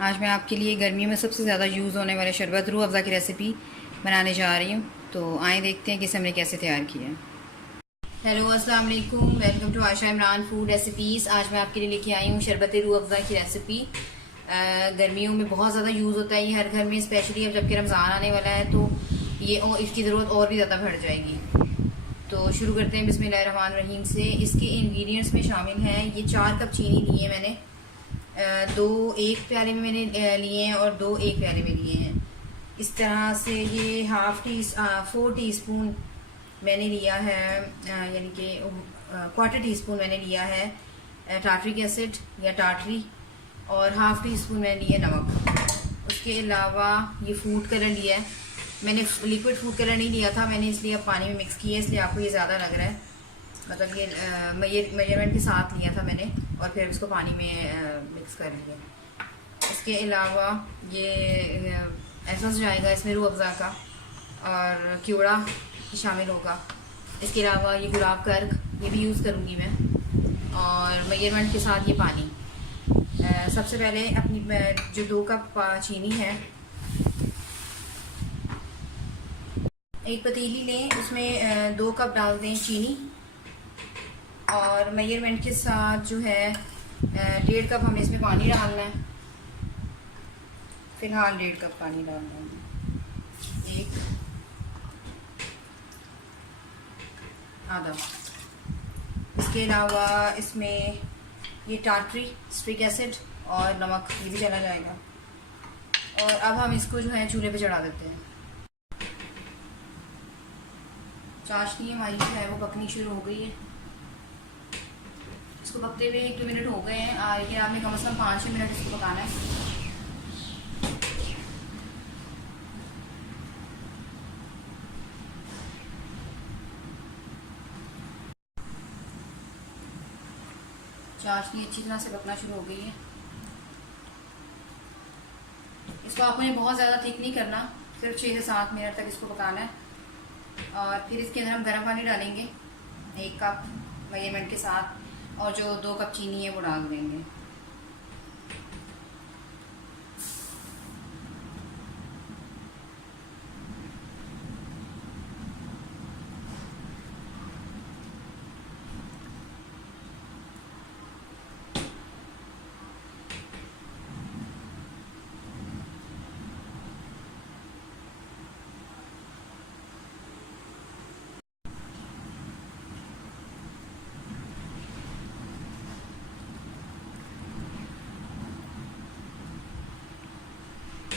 आज मैं आपके लिए गर्मियों में सबसे ज़्यादा यूज़ होने वाले शरबत रूह अफ़ज़ा की रेसिपी बनाने जा रही हूँ। तो आए देखते हैं कि इसे हमने कैसे तैयार किया है। हेलो अस्सलाम वालेकुम, welcome to Asha Imran food recipes. आज मैं आपके लिए लेके आई हूँ शरबत रूह अफ़ज़ा की रेसिपी। गर्मियों में बहुत ज़्यादा यूज़ होता है ये हर घर में, स्पेशली अब जबकि रमज़ान आने वाला है तो ये इसकी ज़रूरत और भी ज़्यादा बढ़ जाएगी। तो शुरू करते हैं बिस्मिल्लाहिर्रहमानिर्रहीम से। इसके इंग्रेडिएंट्स में शामिल हैं ये 4 कप चीनी लिए मैंने, 2 1 प्याले में मैंने लिए हैं और 2 1 प्याले में लिए हैं। इस तरह से ये 4 टीस्पून मैंने लिया है, यानी कि क्वार्टर टीस्पून मैंने लिया है टार्ट्रिक एसिड या टार्टरी, और हाफ़ टी स्पून मैंने लिया नमक। उसके अलावा ये फूड कलर लिया है मैंने, लिक्विड फूड कलर नहीं लिया था मैंने, इसलिए अब पानी में मिक्स किया है, इसलिए आपको ये ज़्यादा लग रहा है। मतलब ये मेजरमेंट के साथ लिया था मैंने और फिर उसको पानी में मिक्स कर लिया। इसके अलावा ये एसेंस जाएगा इसमें रूह अफ़ज़ा का, और क्यूड़ा शामिल होगा। इसके अलावा ये गुलाब का अर्क ये भी यूज़ करूँगी मैं, और मेजरमेंट के साथ ये पानी। सबसे पहले अपनी जो 2 कप चीनी है, एक पतीली लें, उसमें 2 कप डाल दें चीनी, और मेजरमेंट के साथ जो है 1.5 कप हमें इसमें पानी डालना है। फ़िलहाल 1.5 कप पानी डालना है, 1 आधा। इसके अलावा इसमें ये टार्टरी, स्ट्रिक एसिड और नमक ये भी चला जाएगा। और अब हम इसको जो है चूल्हे पे चढ़ा देते हैं। चाशनी हमारी जो है वो पकनी शुरू हो गई है। इसको पकते हुए 1-2 मिनट हो गए हैं, लेकिन आपने कम से कम 5-6 मिनट इसको पकाना है। चाशनी अच्छी तरह से पकना शुरू हो गई है। इसको आपने बहुत ज़्यादा थिक नहीं करना, सिर्फ 6 से 7 मिनट तक इसको पकाना है। और फिर इसके अंदर हम गर्म पानी डालेंगे 1 कप मेजरमेंट के साथ, और जो 2 कप चीनी है वो डाल देंगे।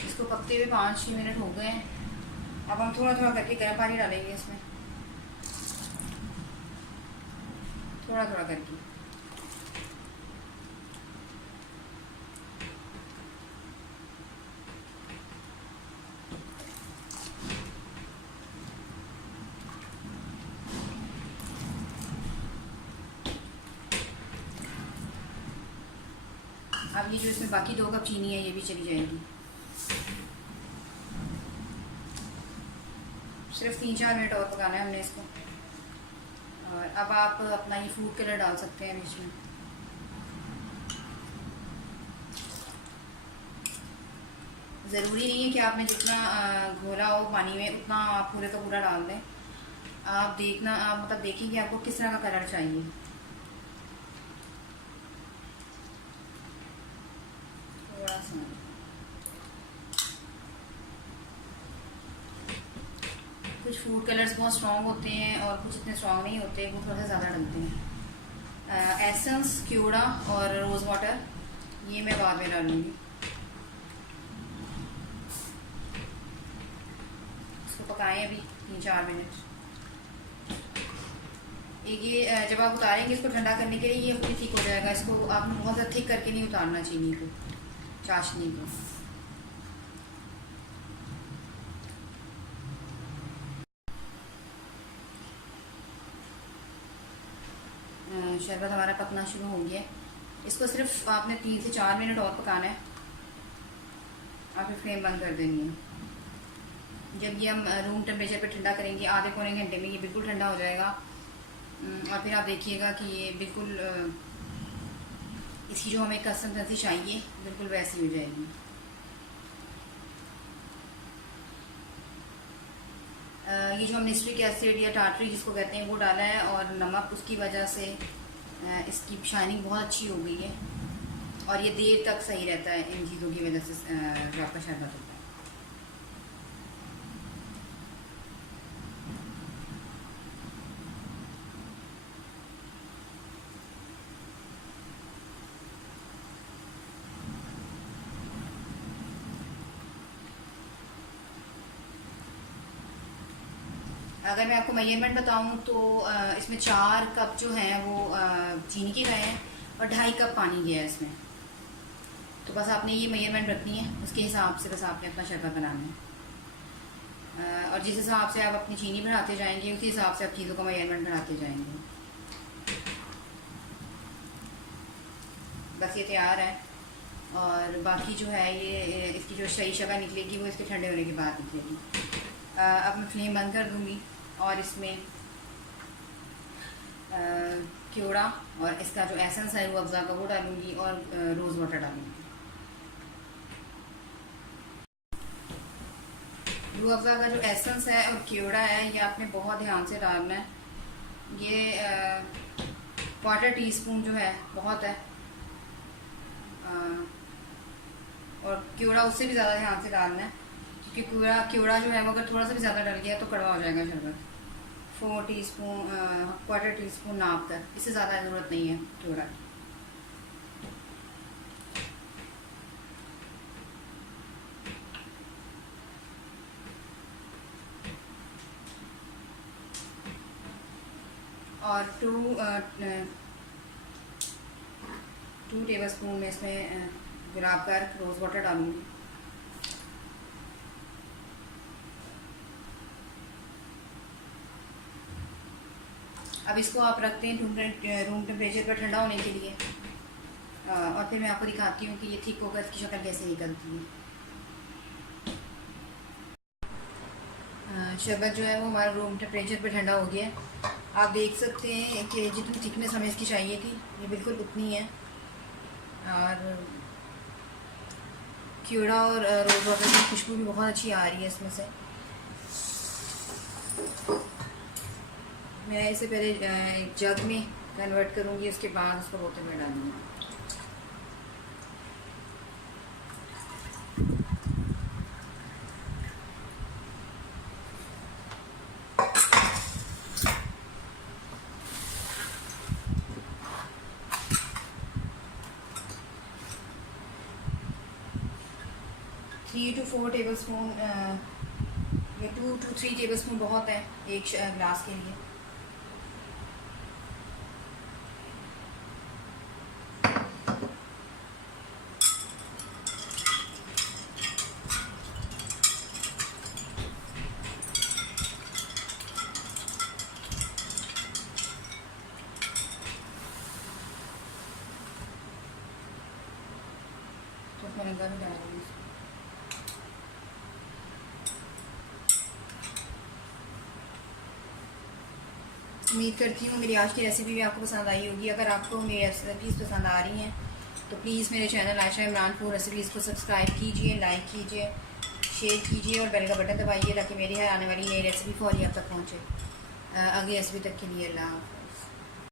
इसको पकते हुए 5-6 मिनट हो गए हैं। अब हम थोड़ा थोड़ा करके गर्म पानी डालेंगे इसमें, थोड़ा थोड़ा करके। अब ये जो इसमें बाकी 2 कप चीनी है ये भी चली जाएगी। सिर्फ 3-4 मिनट और पकाना है हमने इसको। और अब आप अपना ये फूड कलर डाल सकते हैं बीच में। ज़रूरी नहीं है कि आपने जितना घोला हो पानी में उतना आप पूरे का पूरा डाल दें। आप मतलब देखिए कि आपको किस तरह का कलर चाहिए। थोड़ा सा कुछ फूड कलर्स बहुत स्ट्रॉन्ग होते हैं और कुछ इतने स्ट्रॉन्ग नहीं होते, वो थोड़ा सा ज़्यादा डलते हैं। एसेंस, क्यूड़ा और रोज़ वाटर ये मैं बाद में डालूँगी। इसको पकाएं अभी 3-4 मिनट। ये जब आप उतारेंगे इसको ठंडा करने के लिए, ये खुद ही ठीक हो जाएगा। इसको आपने बहुत ज़्यादा थिक करके नहीं उतारना चीनी को, चाशनी को। शरबत हमारा पकना शुरू हो गया। इसको सिर्फ आपने 3 से 4 मिनट और पकाना है, और फिर फ्लेम बंद कर देनी है। जब ये हम रूम टेम्परेचर पे ठंडा करेंगे, आधे पौने घंटे में ये बिल्कुल ठंडा हो जाएगा। और फिर आप देखिएगा कि ये बिल्कुल इसकी जो हमें कंसिस्टेंसी चाहिए बिल्कुल वैसी हो जाएगी। ये जो हमने स्ट्रिक एसिड या टाटरी जिसको कहते हैं वो डाला है, और नमक, उसकी वजह से इसकी शाइनिंग बहुत अच्छी हो गई है और ये देर तक सही रहता है इन चीज़ों की वजह से जो आपका शरबत होता है। अगर मैं आपको मेजरमेंट बताऊं तो इसमें 4 कप जो हैं वो चीनी के गए हैं और 2.5 कप पानी गया है इसमें। तो बस आपने ये मेजरमेंट रखनी है, उसके हिसाब से बस आपने अपना शरबत बनाना है। और जिस हिसाब से आप अपनी चीनी बढ़ाते जाएंगे उसी हिसाब से आप चीज़ों का मेजरमेंट बढ़ाते जाएंगे। बस ये तैयार है, और बाकी जो है ये इसकी जो सही शक्ल निकलेगी वो इसके ठंडे होने के बाद निकलेगी। अब मैं फ्लेम बंद कर दूँगी और इसमें क्योड़ा और इसका जो एसेंस है रूह अफ़ज़ा का वो डालूँगी और रोज़ वाटर डालूँगी। रूह अफ़ज़ा का जो एसेंस है और क्योड़ा है ये आपने बहुत ध्यान से डालना है। ये 1/4 टीस्पून जो है बहुत है, और क्योड़ा उससे भी ज़्यादा ध्यान से डालना है, क्योंकि क्योड़ा जो है वो अगर थोड़ा सा भी ज़्यादा डल गया तो कड़वा हो जाएगा शरबत। 4 टीस्पून 1/4 टीस्पून नाप कर, इससे ज़्यादा ज़रूरत नहीं है क्योड़ा। और 2 टेबल स्पून में इसमें गुलाब का रोज़ वाटर डालूँगी। अब इसको आप रखते हैं रूम टेम्परेचर पर ठंडा होने के लिए, और फिर मैं आपको दिखाती हूँ कि ये ठीक होकर इसकी शक्ल कैसे निकलती है। शरबत जो है वो हमारा रूम टेम्परेचर पर ठंडा हो गया है। आप देख सकते हैं कि जितनी थिकनेस हमें इसकी चाहिए थी ये बिल्कुल उतनी है, और क्योड़ा और रोज़ वाटर की खुशबू भी बहुत अच्छी आ रही है इसमें से। मैं इसे पहले एक जग में कन्वर्ट करूँगी, उसके बाद उसको बोतल में डालूँगी। थ्री to 4 टेबल स्पून या 2 to 3 टेबल स्पून बहुत है एक ग्लास के लिए। तो उसमें रंगा भी डाल दूँगी। उम्मीद करती हूँ मेरी आज की रेसिपी भी आपको पसंद आई होगी। अगर आपको मेरी रेसिपीज़ पसंद आ रही हैं तो प्लीज़ मेरे channel Ayesha Imran food recipes को सब्सक्राइब कीजिए, लाइक कीजिए, शेयर कीजिए और बेल का बटन दबाइए ताकि मेरी आने वाली नई रेसिपी फौरी आप तक पहुँचे। अगली रेसिपी तक के लिए अल्लाह।